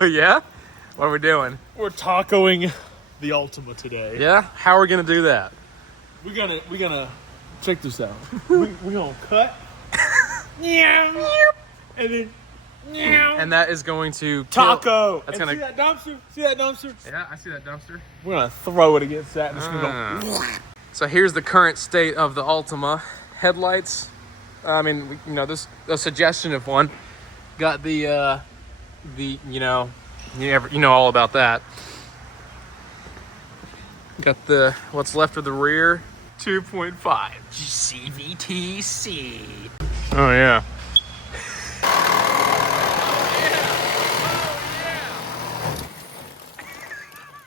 Yeah? What are we doing? We're tacoing the Altima today. Yeah? How are we gonna do that? We're gonna check this out. We're gonna cut. And then And that is going to taco. That's and gonna. see that dumpster? See that dumpster? Yeah, I see that dumpster. We're gonna throw it against that and it's gonna go. So here's the current state of the Altima. Headlights. I mean, there's a suggestion of one. Got the you know all about that. Got the what's left of the rear 2.5 CVTC. Oh yeah.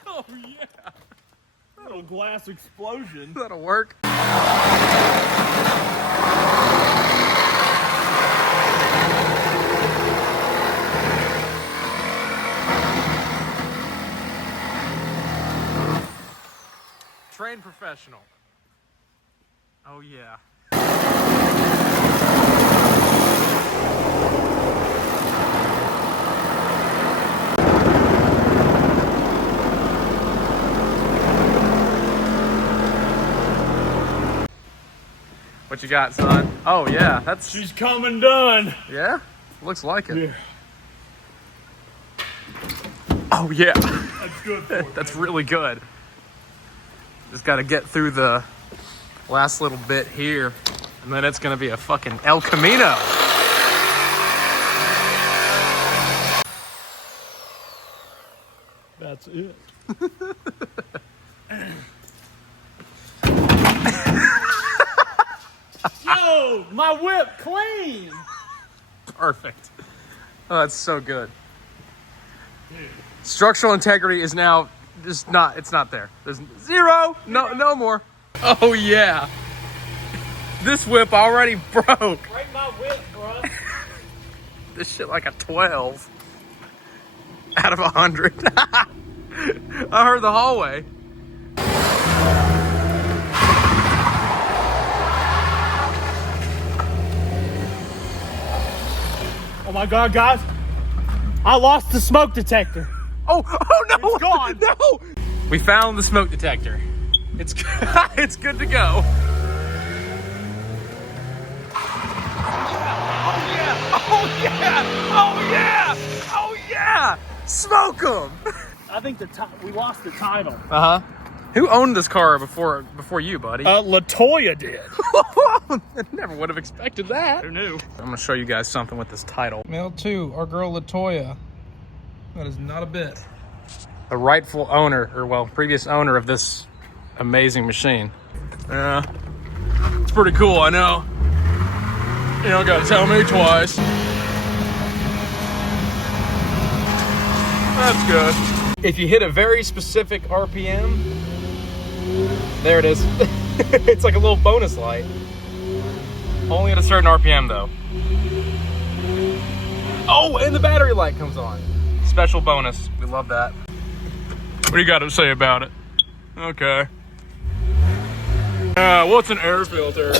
Oh yeah. Little glass explosion. That'll work. Trained professional. Oh yeah. What you got, son? Oh yeah, that's. She's come and done. Yeah, looks like it. Yeah. Oh yeah. That's good for it, That's really good. Just got to get through the last little bit here, and then it's gonna be a fucking El Camino. That's it. Yo, my whip clean. Perfect. Oh, that's so good. Structural integrity is now just not. It's not there. There's zero. No more. Oh yeah. This whip already broke. Break my whip, bro. This shit like a 12 out of 100. I heard the hallway. Oh my God, guys. I lost the smoke detector. Oh no! It's gone. No! We found the smoke detector. It's it's good to go. Oh yeah! Oh yeah! Oh yeah! Oh yeah! Smoke them! I think we lost the title. Uh huh. Who owned this car before you, buddy? LaToya did. I never would have expected that. Who knew? I'm gonna show you guys something with this title. Mail 2, our girl LaToya. That is not a bit. The rightful owner, or well, previous owner of this amazing machine. Yeah, it's pretty cool, I know. You don't gotta tell me twice. That's good. If you hit a very specific RPM, there it is. It's like a little bonus light. Only at a certain RPM though. Oh, and the battery light comes on. Special bonus. We love that. What do you got to say about it? Okay. What's an air filter?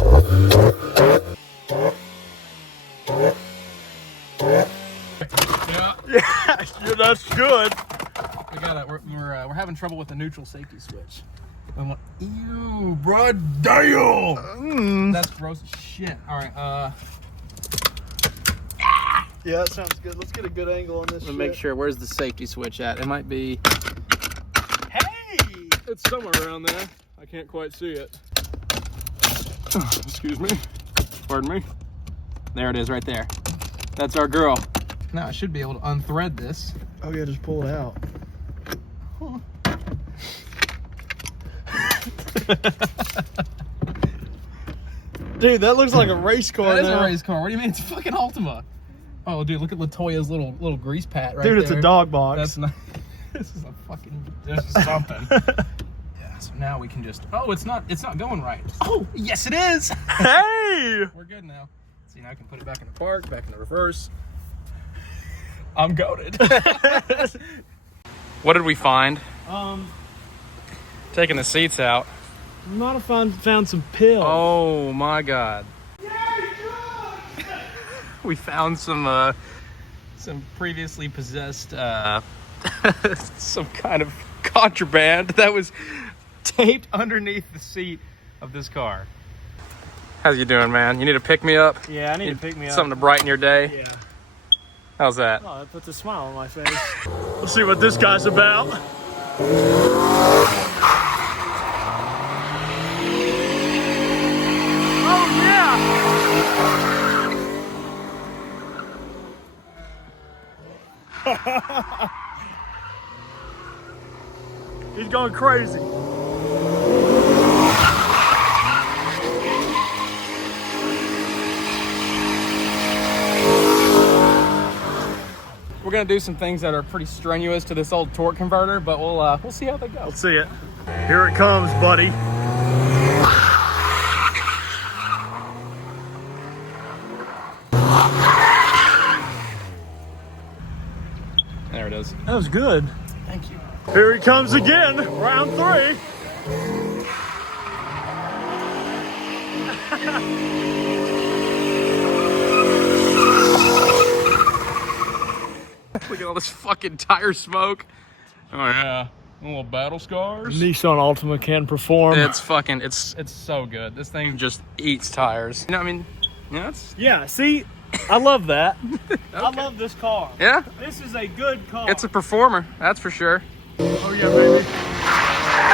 Yeah, that's good. We got it. We're having trouble with the neutral safety switch. I'm like, ew, bro, damn. That's gross as shit. All right. Yeah, that sounds good. Let's get a good angle on this. Let me make sure. Where's the safety switch at? It might be. Hey! It's somewhere around there. I can't quite see it. Excuse me. Pardon me. There it is, right there. That's our girl. Now I should be able to unthread this. Oh yeah, just pull it out. Dude, that looks like a race car. That is a race car. What do you mean? It's a fucking Altima. Oh, dude, look at LaToya's little grease pat right there. Dude, it's a dog box. That's not. This is a fucking. This is something. Yeah. So now we can just. Oh, it's not going right. Oh, yes, it is. Hey! We're good now. See, now I can put it back in the park, back in the reverse. I'm goated. What did we find? Taking the seats out. Might have found some pills. Oh my God. We found some some previously possessed some kind of contraband that was taped underneath the seat of this car. How's you doing, man? You need to pick me up? Yeah, I need to pick me up. Something to brighten your day? Yeah. How's that? Oh, that puts a smile on my face. Let's see what this guy's about. Oh, yeah! He's going crazy. We're gonna do some things that are pretty strenuous to this old torque converter, but we'll see how they go. Let's see it. Here it comes, buddy. There it is. That was good. Thank you. Here he comes again, round 3. Look at all this fucking tire smoke. Oh yeah, little battle scars. Nissan Altima can perform. It's fucking, it's so good. This thing just eats tires. You know what I mean? Yeah, Yeah, see, I love that. okay. I love this car. Yeah? This is a good car. It's a performer, that's for sure. Oh yeah, baby.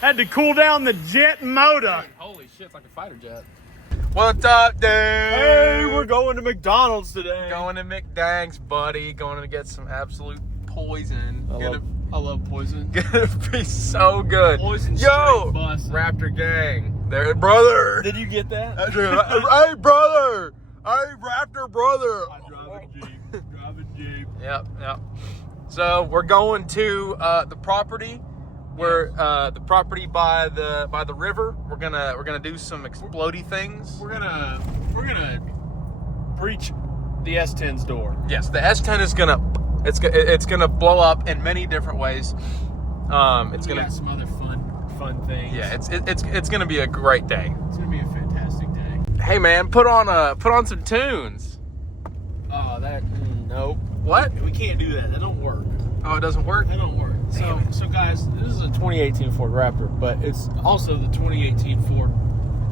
Had to cool down the jet motor. Holy shit, it's like a fighter jet. What's up, dude? Hey, we're going to McDonald's today. Going to McDang's, buddy. Going to get some absolute poison. I love poison. Gonna be so good. Poison Yo, straight bus. Raptor gang. There, brother. Did you get that? Hey, brother. Hey, Raptor brother. I drive a Jeep. Drive a Jeep. Yep. So we're going to the property. We're the property by the river. We're gonna do some explodey things. We're gonna breach the S10's door. Yes, the S10 is gonna gonna blow up in many different ways. It's We gonna got some other fun things. yeah, it's gonna be a great day. It's gonna be a fantastic day. Hey man, put on some tunes. Oh, nope. What? We can't do that. That don't work. Oh, it doesn't work. That don't work. So guys, this is a 2018 Ford Raptor, but it's also the 2018 Ford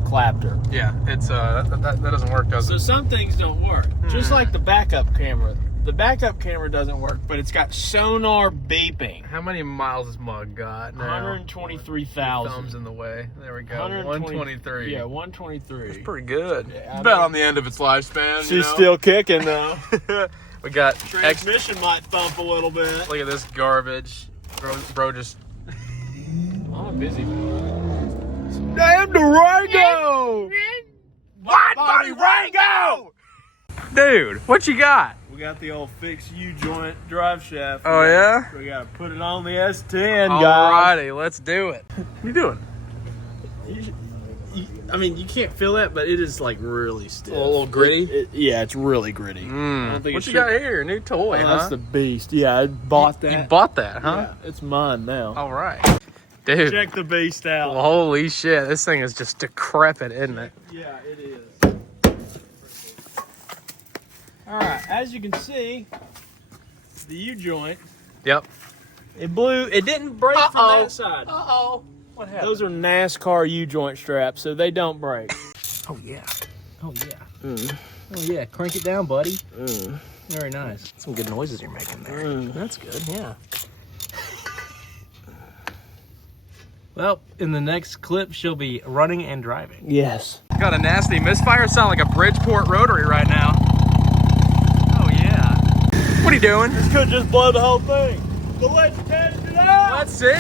Claptor. Yeah, it's that doesn't work, does So it? some things don't work. Just like the backup camera. The backup camera doesn't work, but it's got sonar beeping. How many miles has Mug got now? 123,000. Thumbs in the way. There we go. 120 123. Yeah, 123. That's pretty good. Yeah, It's about on the end of its lifespan. She's still kicking though. We got Transmission might thump a little bit. Look at this garbage. Bro just. I'm a busy man. Damn Durango! What, buddy? Rango! Dude, what you got? We got the old fixed U-joint drive shaft. Oh, yeah? We gotta put it on the S10, guys. Alrighty, let's do it. What are you doing? I mean, you can't feel that, but it is like really stiff. A little gritty? Yeah, it's really gritty. I don't think What it you got here? New toy, Oh, huh? that's the beast. Yeah, I bought that. You bought that, huh? Yeah, it's mine now. All right. Dude. Check the beast out. Well, holy shit. This thing is just decrepit, isn't it? Yeah, it is. All right, as you can see, the U-joint, Yep. it blew. It didn't break from that side. Uh-oh. What happened? Those are NASCAR U-joint straps, so they don't break. Oh, yeah. Oh yeah. Oh yeah. Crank it down, buddy. Very nice. Some good noises you're making there. That's good. Yeah. Well, in the next clip, she'll be running and driving. Yes. Got a nasty misfire. Sound like a Bridgeport rotary right now. Oh, yeah. What are you doing? This could just blow the whole thing. So let's test it out. Let's see.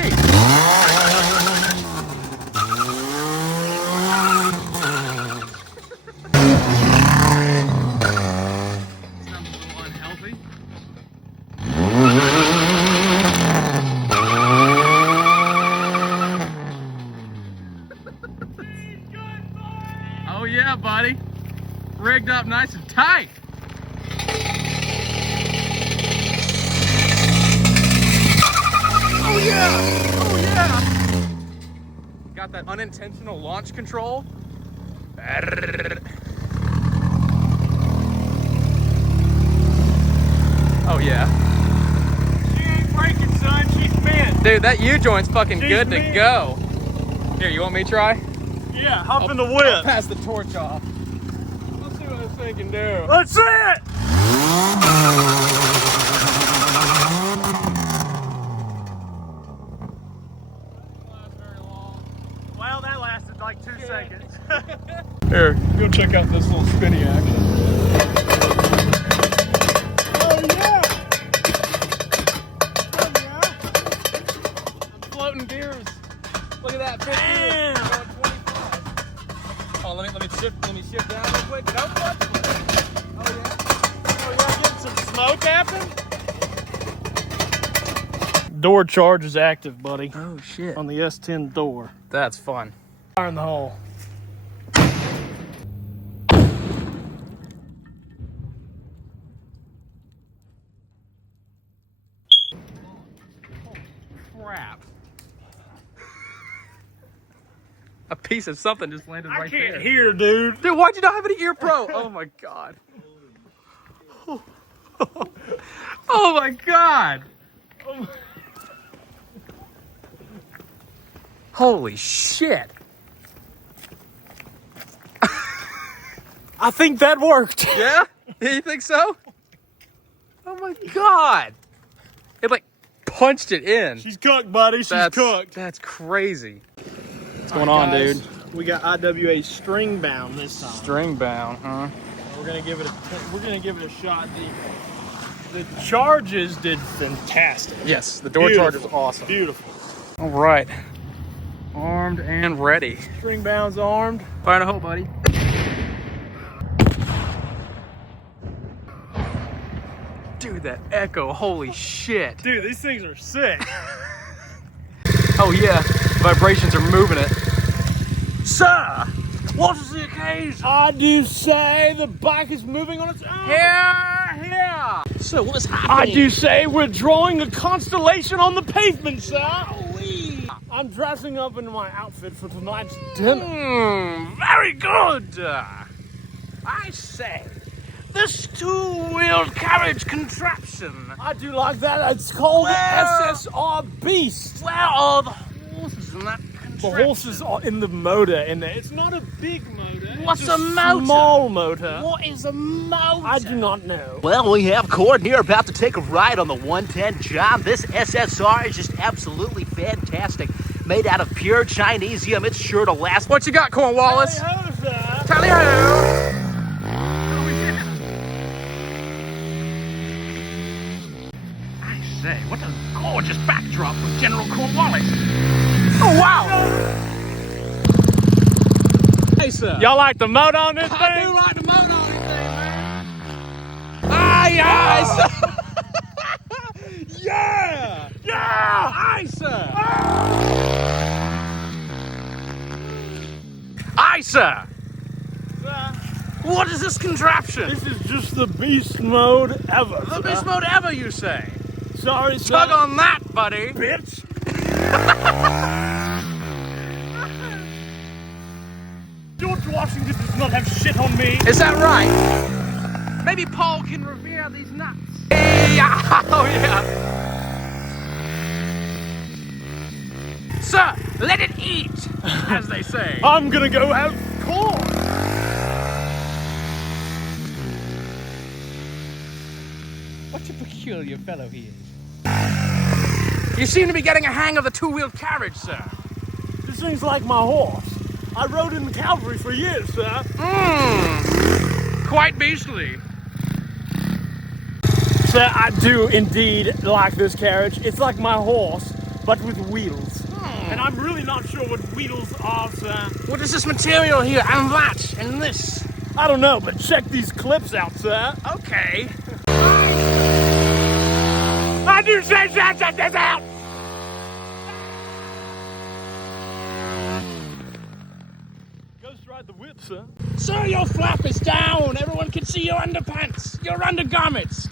Oh yeah, buddy. Rigged up nice and tight. Oh yeah! Oh yeah! Got that unintentional launch control. Oh yeah. She ain't breaking, son. She's mint. Dude, that U-joint's fucking She's good to mint. go. Here, you want me to try? Yeah, hop in the I'll whip. pass the torch off. Let's see what this thing can do. Let's see it! Well, that lasted like 2 seconds. Here, go check out this little spinny action. Oh yeah! Floating gears. Look at that. 50. Damn. Going 25. Oh, let me shift down real quick. No clutch. Oh yeah. Oh yeah, getting some smoke happening? Door charge is active, buddy. Oh shit. On the S10 door. That's fun. Fire in the hole. Crap. A piece of something just landed I right can't there. hear, dude. Dude, why'd you not have an ear pro? Oh my god. Oh my god. Holy shit. I think that worked. Yeah? You think so? Oh my god. It like punched it in. She's cooked, buddy. She's cooked. That's crazy. What's going on, Guys, dude? We got IWA string bound this time. String bound, huh? We're gonna give it a shot. The charges did fantastic. Yes, the door charge is awesome. Beautiful. All right. Armed and ready. String bound's armed. Fire in a hole, buddy. Dude, that echo, holy shit. Dude, these things are sick. Oh yeah, vibrations are moving it. Sir, what is the occasion? I do say the bike is moving on its own. Here. So what is happening? I do say we're drawing a constellation on the pavement, sir. I'm dressing up in my outfit for tonight's dinner. Very good. I say, this two-wheeled carriage contraption. I do like that. It's called Well- SSR Beast. Where are the horses in that contraption? The horses are in the motor in there. It's not a big motor. What's it's a motor? Small motor. What is a motor? I do not know. Well, we have Cord here about to take a ride on the 110 John. This SSR is just absolutely fantastic. Made out of pure Chinesium. It's sure to last. What you got, Cornwallis? Hey-ho, sir. Tally-ho! I say, what a gorgeous backdrop for General Cornwallis. Oh, wow! Hey, sir. Y'all like the motor on this I do thing? like the motor on this thing, man. Aye, aye, sir. Yeah! Yeah! Aye, sir. Aye, sir. What is this contraption? This is just the beast mode ever. The sir. best mode ever, you say? Sorry, sir. Tug on that, buddy. bitch. George Washington does not have shit on me. Is that right? Maybe Paul can revere these nuts. Yeah. Oh, yeah. Sir, let it eat, as they say. I'm gonna go have corn. What a peculiar fellow he is. You seem to be getting a hang of the two-wheeled carriage, sir. This thing's like my horse. I rode in the cavalry for years, sir. Quite beastly. Sir, I do indeed like this carriage. It's like my horse, but with wheels. And I'm really not sure what wheels are, sir. What is this material here, and that, and this? I don't know, but check these clips out, sir. Okay. I do say check out. Ghost ride the whip, sir. Sir, your flap is down. Everyone can see your underpants, your undergarments.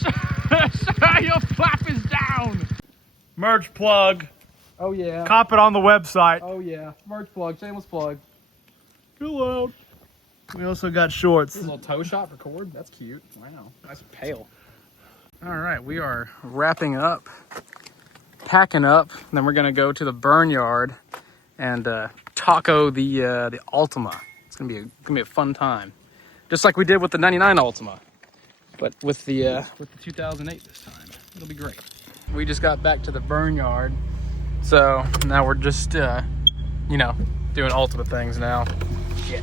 Sir, your flap is down. Merch plug. Oh yeah. Cop it on the website. Oh yeah. Merch plug, shameless plug. Too loud. We also got shorts. A little toe shop for cord. That's cute. Wow. Nice and pale. All right, we are wrapping up, packing up, and then we're gonna go to the burn yard and taco the Altima. It's gonna be a fun time, just like we did with the '99 Altima, but with the 2008 this time. It'll be great. We just got back to the burn yard, so now we're just you know, doing Altima things now. Shit.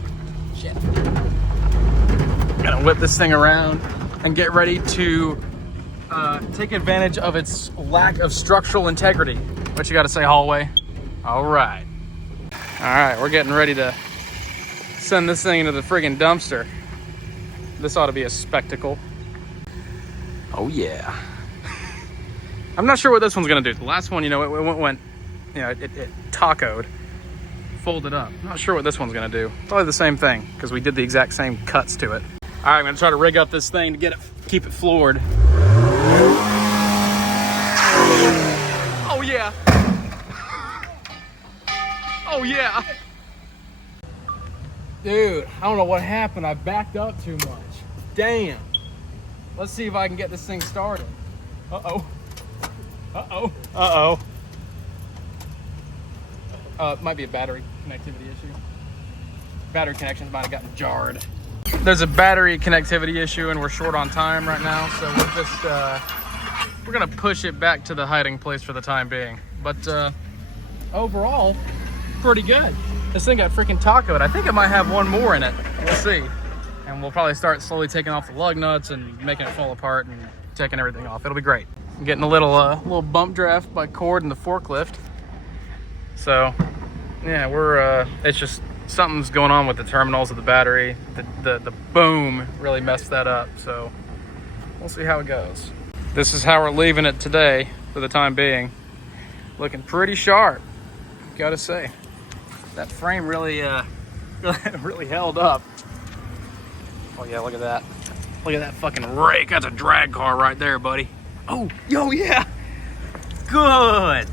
Gonna whip this thing around and get ready to take advantage of its lack of structural integrity. What you gotta say, hallway? All right, we're getting ready to send this thing into the friggin' dumpster. This ought to be a spectacle. Oh yeah. I'm not sure what this one's gonna do. The last one, you know, it went you know, it tacoed, folded up. I'm not sure what this one's gonna do. Probably the same thing, because we did the exact same cuts to it. All right, I'm gonna try to rig up this thing to keep it floored. Oh yeah. Oh yeah. Dude, I don't know what happened. I backed up too much. Damn. Let's see if I can get this thing started. Uh-oh. It might be a battery connectivity issue. Battery connections might have gotten jarred. There's a battery connectivity issue and we're short on time right now, so we're just we're gonna push it back to the hiding place for the time being. But overall, pretty good. This thing got freaking tacoed. I think it might have one more in it. We'll see. And we'll probably start slowly taking off the lug nuts and making it fall apart and taking everything off. It'll be great. I'm getting a little bump draft by cord in the forklift. So yeah, we're it's just something's going on with the terminals of the battery. The boom really messed that up. So we'll see how it goes. This is how we're leaving it today for the time being. Looking pretty sharp, gotta say. That frame really really held up. Oh yeah, look at that. Look at that fucking rake. That's a drag car right there, buddy. Oh, yo, yeah. Good.